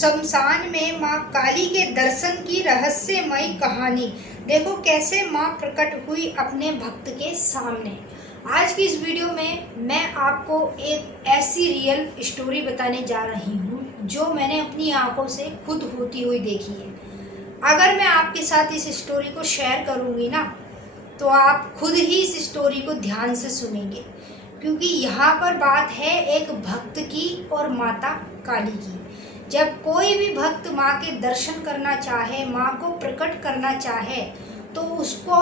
शमशान में मां काली के दर्शन की रहस्यमयी कहानी। देखो कैसे मां प्रकट हुई अपने भक्त के सामने। आज की इस वीडियो में मैं आपको एक ऐसी रियल स्टोरी बताने जा रही हूँ जो मैंने अपनी आंखों से खुद होती हुई देखी है। अगर मैं आपके साथ इस स्टोरी को शेयर करूँगी ना, तो आप खुद ही इस स्टोरी को ध्यान से सुनेंगे, क्योंकि यहाँ पर बात है एक भक्त की और माता काली की। जब कोई भी भक्त माँ के दर्शन करना चाहे, माँ को प्रकट करना चाहे, तो उसको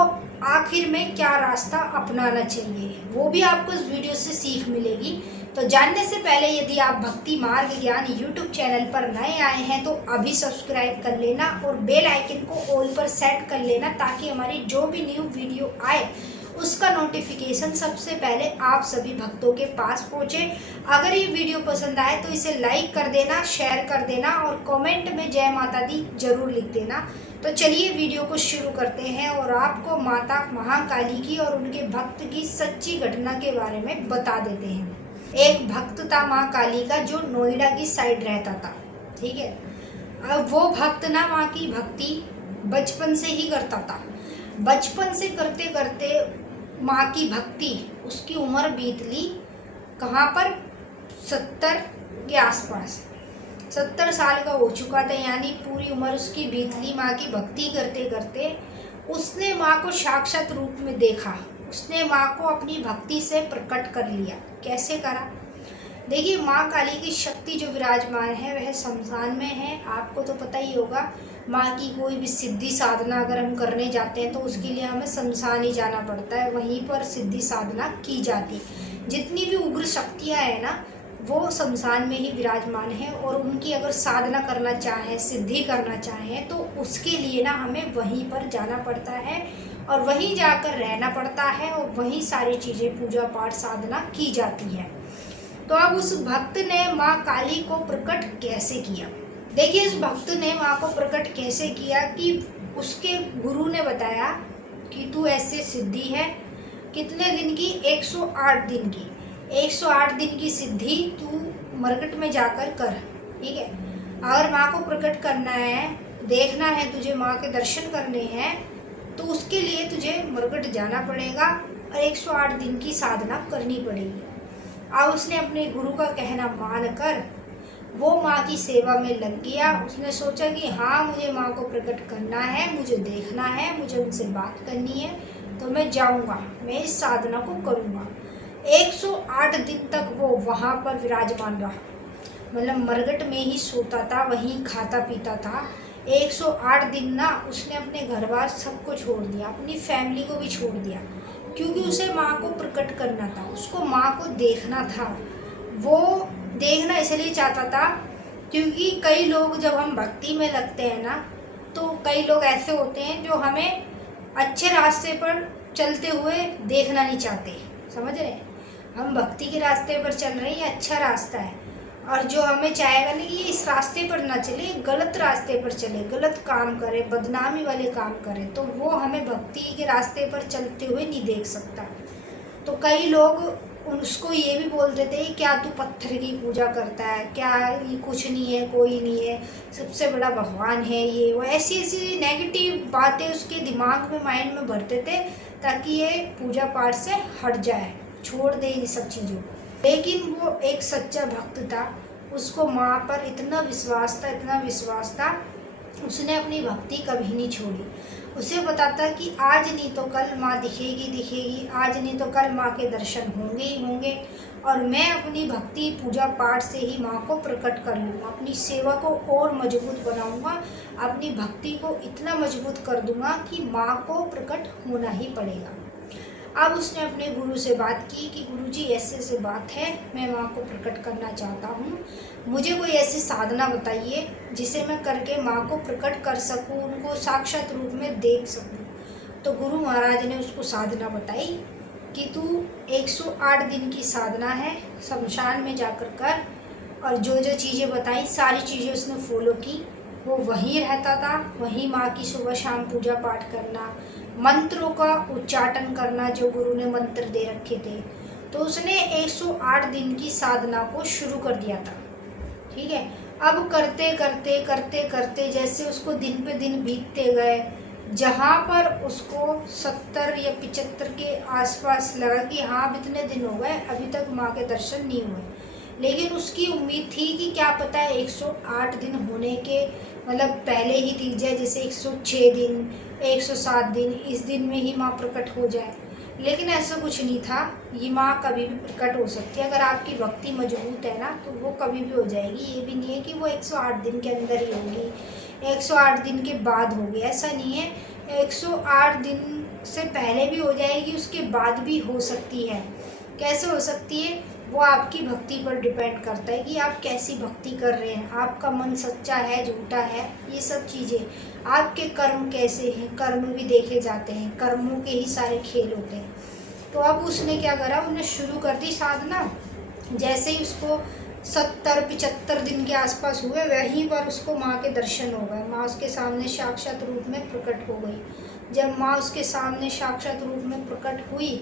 आखिर में क्या रास्ता अपनाना चाहिए, वो भी आपको इस वीडियो से सीख मिलेगी। तो जानने से पहले यदि आप भक्ति मार्ग ज्ञान यूट्यूब चैनल पर नए आए हैं तो अभी सब्सक्राइब कर लेना और बेल आइकन को ऑल पर सेट कर लेना, ताकि हमारी जो भी न्यू वीडियो आए उसका नोटिफिकेशन सबसे पहले आप सभी भक्तों के पास पहुंचे। अगर ये वीडियो पसंद आए तो इसे लाइक कर देना, शेयर कर देना और कमेंट में जय माता दी जरूर लिख देना। तो चलिए वीडियो को शुरू करते हैं और आपको माता महाकाली की और उनके भक्त की सच्ची घटना के बारे में बता देते हैं। एक भक्त था माँ काली का, जो नोएडा की साइड रहता था। ठीक है, अब वो भक्त ना माँ की भक्ति बचपन से ही करता था। बचपन से करते करते माँ की भक्ति, उसकी उम्र बीत ली कहाँ पर, 70 के आसपास। 70 साल का हो चुका था, यानी पूरी उम्र उसकी बीत ली माँ की भक्ति करते करते। उसने माँ को साक्षात रूप में देखा, उसने माँ को अपनी भक्ति से प्रकट कर लिया। कैसे करा? देखिए, माँ काली की शक्ति जो विराजमान है वह शमशान में है। आपको तो पता ही होगा, माँ की कोई भी सिद्धि साधना अगर हम करने जाते हैं तो उसके लिए हमें शमशान ही जाना पड़ता है, वहीं पर सिद्धि साधना की जाती है। जितनी भी उग्र शक्तियाँ हैं ना, वो शमशान में ही विराजमान है, और उनकी अगर साधना करना चाहें, सिद्धि करना चाहें, तो उसके लिए ना हमें वहीं पर जाना पड़ता है और वहीं जाकर रहना पड़ता है, और वहीं सारी चीज़ें पूजा पाठ साधना की जाती है। तो अब उस भक्त ने माँ काली को प्रकट कैसे किया? देखिए, इस भक्त ने माँ को प्रकट कैसे किया कि उसके गुरु ने बताया कि तू ऐसे सिद्धि है, कितने दिन की, 108 दिन की। 108 दिन की सिद्धि तू मरकट में जाकर कर। ठीक है, अगर माँ को प्रकट करना है, देखना है तुझे, माँ के दर्शन करने हैं, तो उसके लिए तुझे मरकट जाना पड़ेगा और 108 दिन की साधना करनी पड़ेगी। अब उसने अपने गुरु का कहना मानकर वो माँ की सेवा में लग गया। उसने सोचा कि हाँ, मुझे माँ को प्रकट करना है, मुझे देखना है, मुझे उनसे बात करनी है, तो मैं जाऊँगा, मैं इस साधना को करूँगा। 108 दिन तक वो वहाँ पर विराजमान रहा, मतलब मरघट में ही सोता था, वहीं खाता पीता था। 108 दिन ना उसने अपने घर बार सबको छोड़ दिया, अपनी फैमिली को भी छोड़ दिया, क्योंकि उसे माँ को प्रकट करना था, उसको माँ को देखना था। वो देखना इसलिए चाहता था क्योंकि कई लोग जब हम भक्ति में लगते हैं ना, तो कई लोग ऐसे होते हैं जो हमें अच्छे रास्ते पर चलते हुए देखना नहीं चाहते। समझ रहे हैं? हम भक्ति के रास्ते पर चल रहे हैं, ये अच्छा रास्ता है, और जो हमें चाहेगा नहीं कि इस रास्ते पर ना चले, गलत रास्ते पर चले, गलत काम करे, बदनामी वाले काम करे, तो वो हमें भक्ति के रास्ते पर चलते हुए नहीं देख सकता। तो कई लोग उसको ये भी बोल देते हैं, क्या तू पत्थर की पूजा करता है, क्या ये कुछ नहीं है, कोई नहीं है, सबसे बड़ा भगवान है ये वो, ऐसी ऐसी नेगेटिव बातें उसके दिमाग में, माइंड में भरते थे, ताकि ये पूजा पाठ से हट जाए, छोड़ दे ये सब चीज़ों। लेकिन वो एक सच्चा भक्त था, उसको माँ पर इतना विश्वास था, इतना विश्वास था, उसने अपनी भक्ति कभी नहीं छोड़ी। उसे पता था कि आज नहीं तो कल माँ दिखेगी दिखेगी, आज नहीं तो कल माँ के दर्शन होंगे ही होंगे, और मैं अपनी भक्ति पूजा पाठ से ही माँ को प्रकट कर लूँगा, अपनी सेवा को और मजबूत बनाऊँगा, अपनी भक्ति को इतना मजबूत कर दूँगा कि माँ को प्रकट होना ही पड़ेगा। अब उसने अपने गुरु से बात की कि गुरुजी ऐसे ऐसे बात है, मैं माँ को प्रकट करना चाहता हूँ, मुझे कोई ऐसी साधना बताइए जिसे मैं करके माँ को प्रकट कर सकूँ, उनको साक्षात रूप में देख सकूँ। तो गुरु महाराज ने उसको साधना बताई कि तू 108 दिन की साधना है, शमशान में जाकर कर, और जो जो चीज़ें बताई सारी चीज़ें उसने फॉलो की। वो वहीं रहता था, वहीं माँ की सुबह शाम पूजा पाठ करना, मंत्रों का उच्चाटन करना, जो गुरु ने मंत्र दे रखे थे। तो उसने 108 दिन की साधना को शुरू कर दिया था। ठीक है, अब करते करते करते करते जैसे उसको दिन पे दिन बीतते गए, जहाँ पर उसको 70 या 75 के आसपास लगा कि हाँ अब इतने दिन हो गए अभी तक माँ के दर्शन नहीं हुए, लेकिन उसकी उम्मीद थी कि क्या पता है 108 दिन होने के मतलब पहले ही दिख जाए, जैसे 106 दिन 107 दिन, इस दिन में ही माँ प्रकट हो जाए। लेकिन ऐसा कुछ नहीं था, ये माँ कभी भी प्रकट हो सकती है। अगर आपकी भक्ति मजबूत है ना तो वो कभी भी हो जाएगी। ये भी नहीं है कि वो 108 दिन के अंदर ही होगी, 108 दिन के बाद होगी, ऐसा नहीं है। 108 दिन से पहले भी हो जाएगी, उसके बाद भी हो सकती है। कैसे हो सकती है, वो आपकी भक्ति पर डिपेंड करता है कि आप कैसी भक्ति कर रहे हैं, आपका मन सच्चा है झूठा है, ये सब चीज़ें। आपके कर्म कैसे हैं, कर्म भी देखे जाते हैं, कर्मों के ही सारे खेल होते हैं। तो अब उसने क्या करा, उन्हें शुरू कर दी साधना। जैसे ही उसको 70-75 दिन के आसपास हुए, वहीं पर उसको माँ के दर्शन हो गए। माँ उसके सामने साक्षात रूप में प्रकट हो गई। जब माँ उसके सामने साक्षात रूप में प्रकट हुई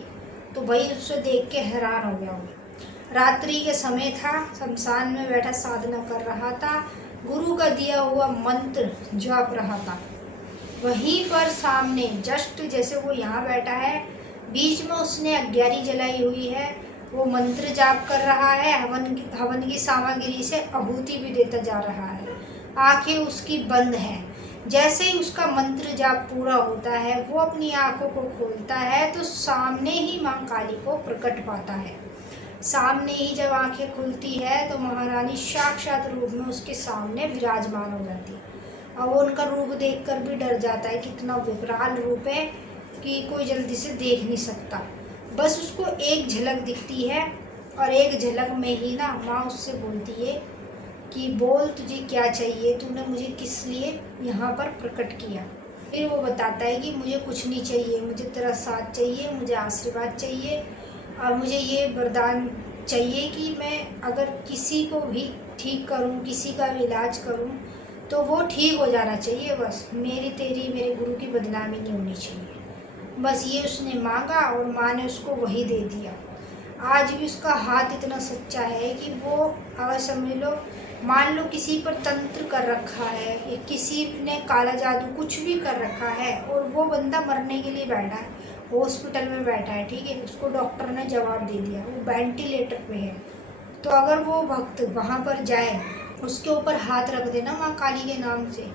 तो भाई उसे देख के हैरान हो गया वो। रात्रि के समय था, शमशान में बैठा साधना कर रहा था, गुरु का दिया हुआ मंत्र जप रहा था। वहीं पर सामने जस्ट जैसे वो यहाँ बैठा है, बीच में उसने अग्यारी जलाई हुई है, वो मंत्र जाप कर रहा है, हवन की सामग्री से आहुति भी देता जा रहा है। आंखें उसकी बंद हैं। जैसे ही उसका मंत्र जाप पूरा होता है, वो अपनी आंखों को खोलता है तो सामने ही माँ काली को प्रकट पाता है। सामने ही जब आंखें खुलती है तो महारानी साक्षात रूप में उसके सामने विराजमान हो जाती है। और वो उनका रूप देखकर भी डर जाता है, कितना विकराल रूप है कि कोई जल्दी से देख नहीं सकता। बस उसको एक झलक दिखती है और एक झलक में ही ना माँ उससे बोलती है कि बोल तुझे क्या चाहिए, तूने मुझे किस लिए यहाँ पर प्रकट किया। फिर वो बताता है कि मुझे कुछ नहीं चाहिए, मुझे तेरा साथ चाहिए, मुझे आशीर्वाद चाहिए और मुझे ये वरदान चाहिए कि मैं अगर किसी को भी ठीक करूं, किसी का भी इलाज करूं तो वो ठीक हो जाना चाहिए। बस मेरी तेरी मेरे गुरु की बदनामी नहीं होनी चाहिए। बस ये उसने मांगा और माँ ने उसको वही दे दिया। आज भी उसका हाथ इतना सच्चा है कि वो अगर समझ लो, मान लो किसी पर तंत्र कर रखा है या किसी ने काला जादू कुछ भी कर रखा है और वो बंदा मरने के लिए बैठा है, हॉस्पिटल में बैठा है, ठीक है, उसको डॉक्टर ने जवाब दे दिया, वो वेंटिलेटर पे है, तो अगर वो भक्त वहाँ पर जाए, उसके ऊपर हाथ रख देना माँ काली के नाम से,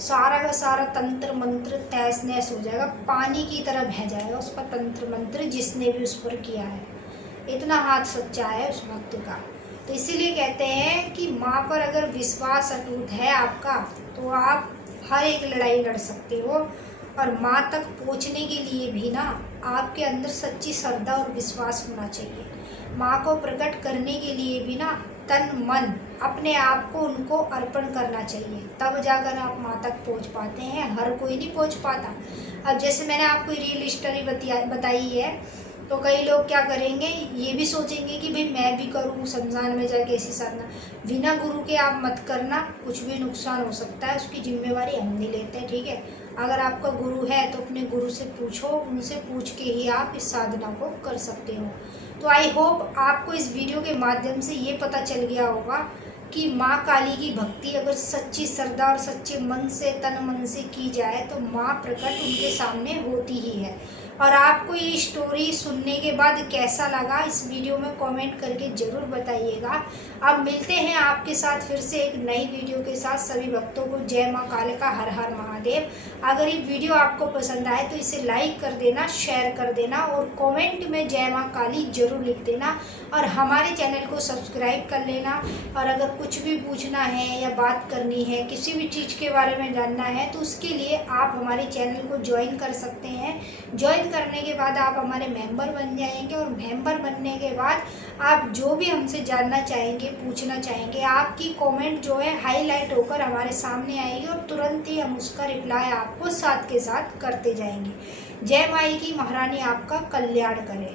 सारा का सारा तंत्र मंत्र तहस नहस हो जाएगा, पानी की तरह बह जाएगा उसका तंत्र मंत्र जिसने भी उस पर किया है। इतना हाथ सच्चा है उस भक्त का। तो इसीलिए कहते हैं कि माँ पर अगर विश्वास अटूट है आपका तो आप हर एक लड़ाई लड़ सकते हो। और माँ तक पहुँचने के लिए भी ना आपके अंदर सच्ची श्रद्धा और विश्वास होना चाहिए। माँ को प्रकट करने के लिए भी ना तन मन अपने आप को उनको अर्पण करना चाहिए, तब जाकर आप माँ तक पहुँच पाते हैं। हर कोई नहीं पहुँच पाता। अब जैसे मैंने आपको रियल स्टोरी बताई है, तो कई लोग क्या करेंगे, ये भी सोचेंगे कि भाई मैं भी करूँ शमशान में जाके ऐसी साधना। बिना गुरु के आप मत करना, कुछ भी नुकसान हो सकता है, उसकी जिम्मेवारी हम नहीं लेते हैं, ठीक है। अगर आपका गुरु है तो अपने गुरु से पूछो, उनसे पूछ के ही आप इस साधना को कर सकते हो। तो आई होप आपको इस वीडियो के माध्यम से ये पता चल गया होगा कि माँ काली की भक्ति अगर सच्ची श्रद्धा और सच्चे मन से तन मन से की जाए तो माँ प्रकट उनके सामने होती ही है। और आपको ये स्टोरी सुनने के बाद कैसा लगा इस वीडियो में कमेंट करके ज़रूर बताइएगा। अब मिलते हैं आपके साथ फिर से एक नई वीडियो के साथ। सभी भक्तों को जय माँ कालिका, हर हर महादेव। अगर ये वीडियो आपको पसंद आए तो इसे लाइक कर देना, शेयर कर देना और कमेंट में जय माँ काली जरूर लिख देना और हमारे चैनल को सब्सक्राइब कर लेना। और अगर कुछ भी पूछना है या बात करनी है, किसी भी चीज़ के बारे में जानना है तो उसके लिए आप हमारे चैनल को ज्वाइन कर सकते हैं। ज्वाइन करने के बाद आप हमारे मेंबर बन जाएंगे और मेंबर बनने के बाद आप जो भी हमसे जानना चाहेंगे, पूछना चाहेंगे, आपकी कमेंट जो है हाईलाइट होकर हमारे सामने आएगी और तुरंत ही हम उसका रिप्लाई आपको साथ के साथ करते जाएंगे। जय माई की महारानी आपका कल्याण करे।